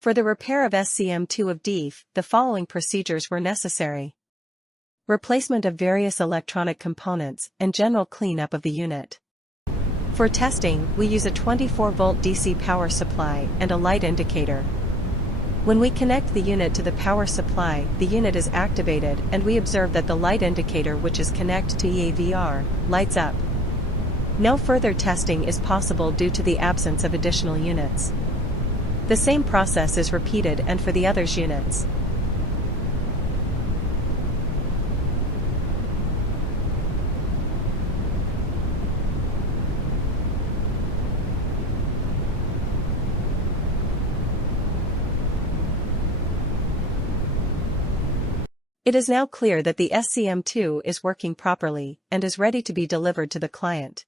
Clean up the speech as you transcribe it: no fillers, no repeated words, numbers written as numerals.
For the repair of SCM-2 of Deif, the following procedures were necessary. Replacement of various electronic components and general cleanup of the unit. For testing, we use a 24-volt DC power supply and a light indicator. When we connect the unit to the power supply, the unit is activated and we observe that the light indicator, which is connected to EAVR, lights up. No further testing is possible due to the absence of additional units. The same process is repeated and for the others units. It is now clear that the SCM-2 is working properly and is ready to be delivered to the client.